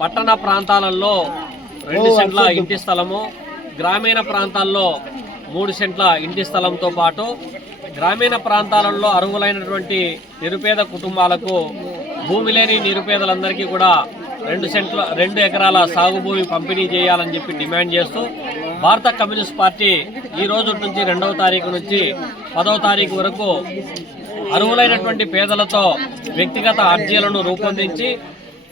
పట్టణ ప్రాంతాలలో 2 సెంట్ల ఇంటి స్థలము, గ్రామీణ ప్రాంతాల్లో 3 సెంట్ల ఇంటి స్థలంతో పాటు గ్రామీణ ప్రాంతాలలో అర్హులైనటువంటి నిరుపేద కుటుంబాలకు భూమి లేని నిరుపేదలందరికీ కూడా 2 ఎకరాల సాగు భూమి పంపిణీ చేయాలని చెప్పి డిమాండ్ చేస్తూ భారత కమ్యూనిస్ట్ పార్టీ ఈ రోజు నుంచి 2వ తారీఖు నుంచి 10వ తారీఖు వరకు అర్హులైనటువంటి పేదలతో వ్యక్తిగత అర్జీలను రూపొందించి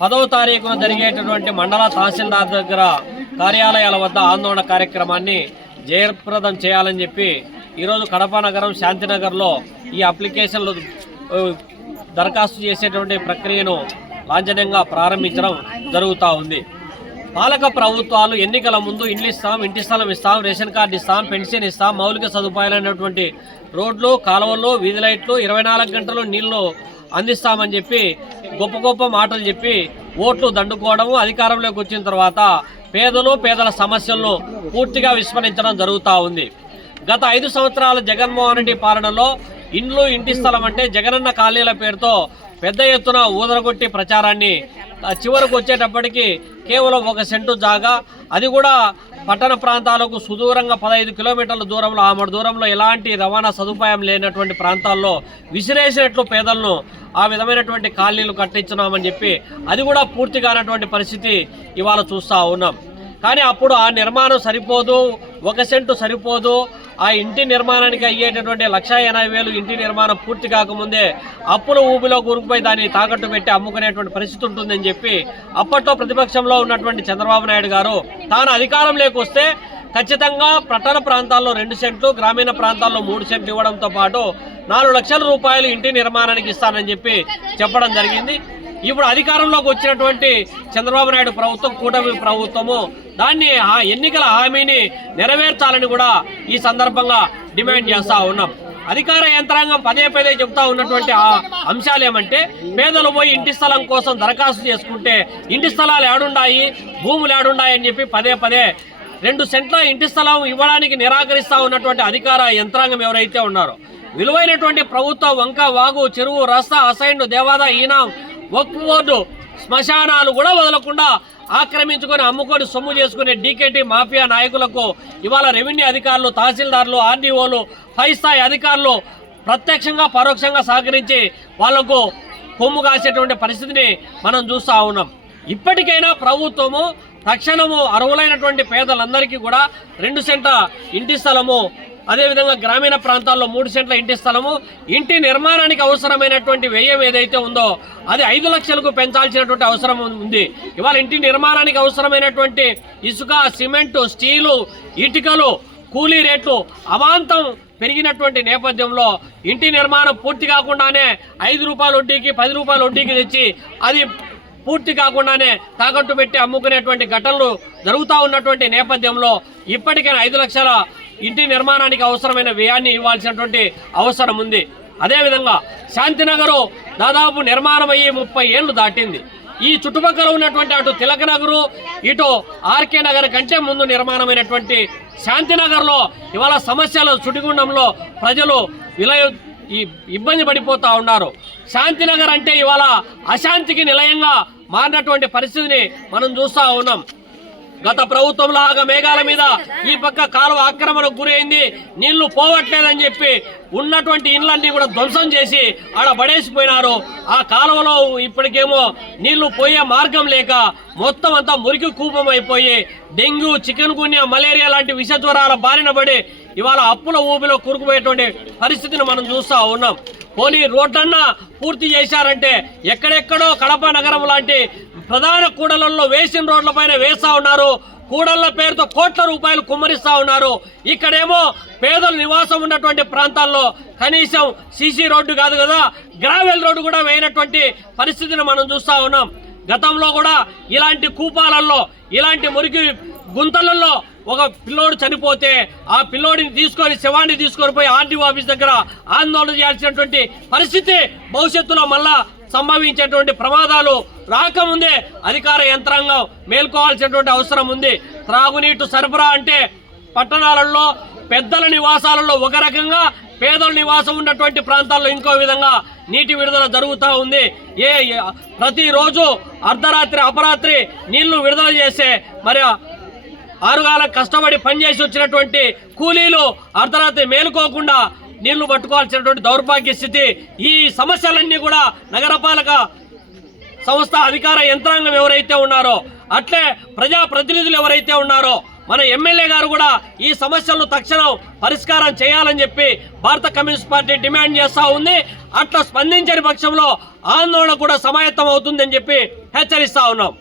10వ తారీఖున జరిగేటటువంటి మండల తహసీల్దార్ దగ్గర కార్యాలయాల వద్ద ఆందోళన కార్యక్రమాన్ని జయప్రదం చేయాలని చెప్పి ఈరోజు కడప నగరం శాంతినగర్లో ఈ అప్లికేషన్లు దరఖాస్తు చేసేటువంటి ప్రక్రియను లాంఛనంగా ప్రారంభించడం జరుగుతూ ఉంది. పాలక ప్రభుత్వాలు ఎన్నికల ముందు ఇండ్లు ఇస్తాం, ఇంటి స్థలం ఇస్తాం, రేషన్ కార్డు ఇస్తాం, పెన్షన్ ఇస్తాం, మౌలిక సదుపాయాలైనటువంటి రోడ్లు, కాలువలు, వీధి లైట్లు, 24 గంటలు నీళ్లు అందిస్తామని చెప్పి గొప్ప గొప్ప మాటలు చెప్పి ఓట్లు దండుకోవడము, అధికారంలోకి వచ్చిన తర్వాత పేదల సమస్యలను పూర్తిగా విస్మరించడం జరుగుతూ ఉంది. గత 5 సంవత్సరాల జగన్మోహన్ రెడ్డి పాలనలో ఇండ్లు, ఇంటి స్థలం అంటే జగనన్న కాలనీల పేరుతో పెద్ద ఎత్తున ఊదరగొట్టి ప్రచారాన్ని చివరకు వచ్చేటప్పటికి కేవలం 1 సెంటు జాగా, అది కూడా పట్టణ ప్రాంతాలకు సుదూరంగా 15 కిలోమీటర్ల దూరంలో, ఆమె దూరంలో ఎలాంటి రవాణా సదుపాయం లేనటువంటి ప్రాంతాల్లో విసిరేసినట్లు పేదలను ఆ విధమైనటువంటి కాలనీలు కట్టించున్నామని చెప్పి అది కూడా పూర్తి కానటువంటి పరిస్థితి ఇవాళ చూస్తూ ఉన్నాం. కానీ అప్పుడు ఆ నిర్మాణం సరిపోదు, 1 సెంటు సరిపోదు. ఆ ఇంటి నిర్మాణానికి అయ్యేటటువంటి 1,80,000 ఇంటి నిర్మాణం పూర్తి కాకముందే అప్పుల ఊబిలో కూరుకుపోయి దాన్ని తాకట్టు పెట్టి అమ్ముకునేటువంటి పరిస్థితి ఉంటుందని చెప్పి అప్పట్లో ప్రతిపక్షంలో ఉన్నటువంటి చంద్రబాబు నాయుడు గారు తాను అధికారంలోకి వస్తే ఖచ్చితంగా పట్టణ ప్రాంతాల్లో 2 సెంట్లు, గ్రామీణ ప్రాంతాల్లో 3 సెంట్లు ఇవ్వడంతో పాటు 4 లక్షల రూపాయలు ఇంటి నిర్మాణానికి ఇస్తానని చెప్పి చెప్పడం జరిగింది. ఇప్పుడు అధికారంలోకి వచ్చినటువంటి చంద్రబాబు నాయుడు ప్రభుత్వం, కూటమి ప్రభుత్వము దాన్ని ఆ ఎన్నికల హామీని నెరవేర్చాలని కూడా ఈ సందర్భంగా డిమాండ్ చేస్తూ ఉన్నాం. అధికార యంత్రాంగం పదే చెప్తా ఉన్నటువంటి ఆ అంశాలు ఏమంటే, పేదలు పోయి ఇంటి స్థలం కోసం దరఖాస్తు చేసుకుంటే ఇంటి స్థలాలు ఏడుండాయి, భూములు ఏడుండాయి అని చెప్పి పదే 2 సెంట్ల ఇంటి స్థలం ఇవ్వడానికి నిరాకరిస్తూ ఉన్నటువంటి అధికార యంత్రాంగం ఎవరైతే ఉన్నారో, విలువైనటువంటి ప్రభుత్వ వంక, వాగు, చెరువు, రస్తా, అసైన్డ్, దేవాదా, ఈనాం, వక్ఫ్ బోర్డు, శ్మశానాలు కూడా వదలకుండా ఆక్రమించుకొని అమ్ముకొని సొమ్ము చేసుకునే డీకేటీ మాఫియా నాయకులకు ఇవాళ రెవెన్యూ అధికారులు, తహసీల్దార్లు, ఆర్డీఓలు, పై స్థాయి అధికారులు ప్రత్యక్షంగా పరోక్షంగా సహకరించి వాళ్లకు కొమ్ము కాసేటువంటి పరిస్థితిని మనం చూస్తూ ఉన్నాం. ఇప్పటికైనా ప్రభుత్వము తక్షణము అర్హులైనటువంటి పేదలందరికీ కూడా 2 సెంట్ల ఇంటి స్థలము, అదేవిధంగా గ్రామీణ ప్రాంతాల్లో 3 సెంట్ల ఇంటి స్థలము, ఇంటి నిర్మాణానికి అవసరమైనటువంటి వ్యయం ఏదైతే ఉందో అది 5 లక్షలకు పెంచాల్సినటువంటి అవసరం ఉంది. ఇవాళ ఇంటి నిర్మాణానికి అవసరమైనటువంటి ఇసుక, సిమెంటు, స్టీలు, ఇటుకలు, కూలీ రేట్లు అమాంతం పెరిగినటువంటి నేపథ్యంలో ఇంటి నిర్మాణం పూర్తి కాకుండానే 5 రూపాయల వడ్డీకి, 10 రూపాయల వడ్డీకి తెచ్చి అది పూర్తి కాకుండానే తాకట్టు పెట్టి అమ్ముకునేటువంటి ఘటనలు జరుగుతూ ఉన్నటువంటి నేపథ్యంలో ఇప్పటికైనా 5 లక్షల ఇంటి నిర్మాణానికి అవసరమైన వ్యయాన్ని ఇవ్వాల్సినటువంటి అవసరం ఉంది. అదేవిధంగా శాంతినగరు దాదాపు నిర్మాణం అయ్యి 30 ఏళ్లు దాటింది. ఈ చుట్టుపక్కల ఉన్నటువంటి అటు తిలక్ నగరు, ఇటు ఆర్కే నగర్ కంటే ముందు నిర్మాణమైనటువంటి శాంతినగర్లో ఇవాళ సమస్యల సుడిగుండంలో ప్రజలు ఇబ్బంది పడిపోతూ ఉన్నారు. శాంతినగర్ అంటే ఇవాళ అశాంతికి నిలయంగా మారినటువంటి పరిస్థితిని మనం చూస్తూ ఉన్నాం. గత ప్రభుత్వంలో మేఘాల మీద ఈ పక్క కాలువ ఆక్రమణకు గురైంది, నీళ్లు పోవట్లేదని చెప్పి ఉన్నటువంటి ఇండ్లన్నీ కూడా ధ్వంసం చేసి ఆడ పడేసిపోయినారు. ఆ కాలువలో ఇప్పటికేమో నీళ్లు పోయే మార్గం లేక మొత్తం అంతా మురికి కూపం అయిపోయి డెంగ్యూ, చికెన్ గున్యా, మలేరియా లాంటి విష జ్వరాల బారిన పడి ఇవాళ అప్పుల ఊబిలో కూరుకుపోయేటువంటి పరిస్థితిని మనం చూస్తూ ఉన్నాం. పోనీ రోడ్లన్నా పూర్తి చేశారంటే ఎక్కడెక్కడో కడప నగరం లాంటి ప్రధాన కూడళ్లలో వేసిన రోడ్లపైన వేస్తా ఉన్నారు. కూడళ్ల పేరుతో కోట్ల రూపాయలు కుమ్మరిస్తా ఉన్నారు. ఇక్కడేమో పేదలు నివాసం ఉన్నటువంటి ప్రాంతాల్లో కనీసం సీసీ రోడ్డు కాదు కదా, గ్రావెల్ రోడ్డు కూడా వేయనటువంటి పరిస్థితిని మనం చూస్తూ ఉన్నాం. గతంలో కూడా ఇలాంటి కూపాలల్లో, ఇలాంటి మురికి గుంతలలో ఒక పిల్లోడు చనిపోతే ఆ పిల్లోడిని తీసుకొని, శవాన్ని తీసుకొని పోయి ఆర్డీఓ ఆఫీస్ దగ్గర ఆందోళన చేయాల్సినటువంటి పరిస్థితి భవిష్యత్తులో మళ్ళా సంభవించేటువంటి ప్రమాదాలు రాకముందే అధికార యంత్రాంగం మేల్కోవాల్సినటువంటి అవసరం ఉంది. త్రాగునీటి సరఫరా అంటే పట్టణాలలో పెద్దల నివాసాలలో ఒక రకంగా, పేదల నివాసం ఉన్నటువంటి ప్రాంతాల్లో ఇంకో విధంగా నీటి విడుదల జరుగుతూ ఉంది. ప్రతిరోజు అర్ధరాత్రి అపరాత్రి నీళ్లు విడుదల చేసే మరి ఆరుగాలం కష్టపడి పనిచేసి వచ్చినటువంటి కూలీలు అర్ధరాత్రి మేలుకోకుండా నీళ్లు పట్టుకోవాల్సినటువంటి దౌర్భాగ్య స్థితి. ఈ సమస్యలన్నీ కూడా నగరపాలక సంస్థ అధికార యంత్రాంగం ఎవరైతే ఉన్నారో, అట్లే ప్రజాప్రతినిధులు ఎవరైతే ఉన్నారో, మన ఎమ్మెల్యే గారు కూడా ఈ సమస్యలను తక్షణం పరిష్కారం చేయాలని చెప్పి భారత కమ్యూనిస్ట్ పార్టీ డిమాండ్ చేస్తూ ఉంది. అట్లా స్పందించని పక్షంలో ఆందోళన కూడా సమాయత్తం అవుతుందని చెప్పి హెచ్చరిస్తా ఉన్నాం.